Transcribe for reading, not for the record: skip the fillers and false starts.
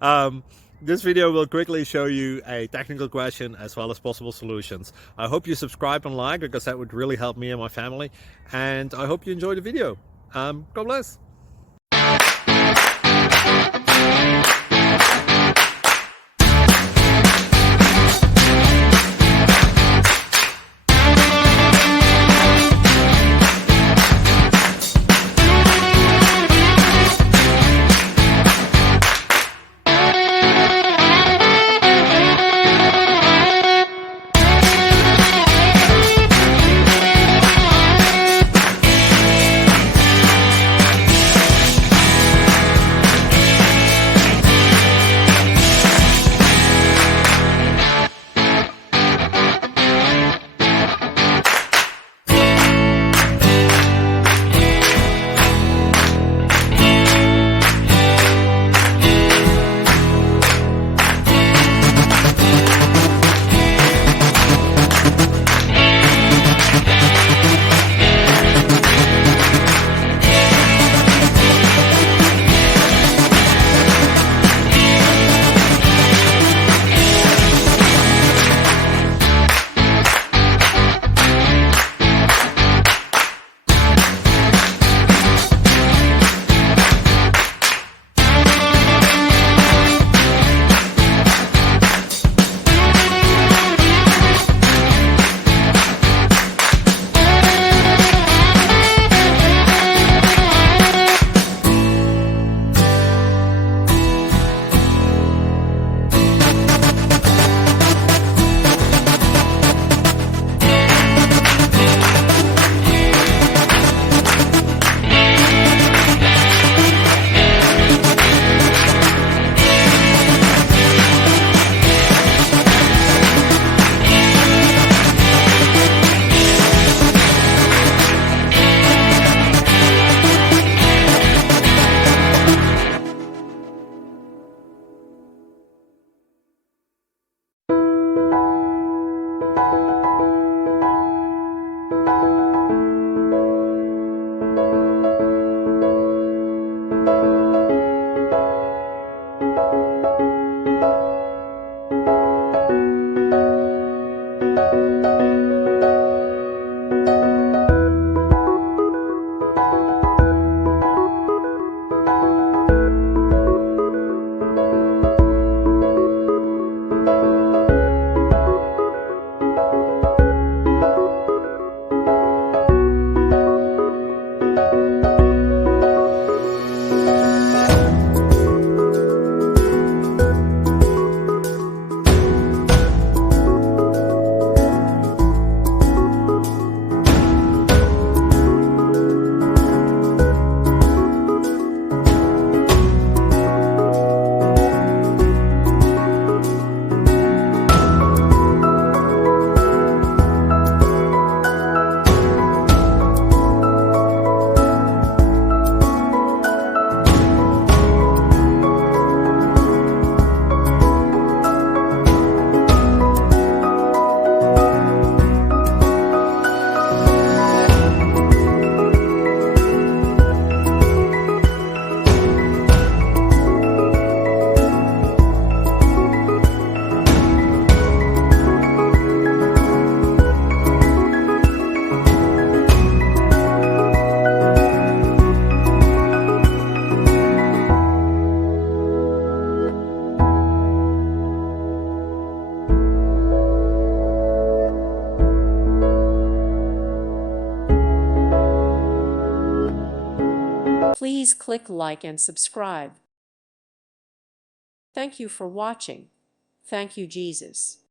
um, this video will quickly show you a technical question as well as possible solutions. I hope you subscribe and like, because that would really help me and my family. And I hope you enjoy the video. God bless. Please click like and subscribe. Thank you for watching. Thank you, Jesus.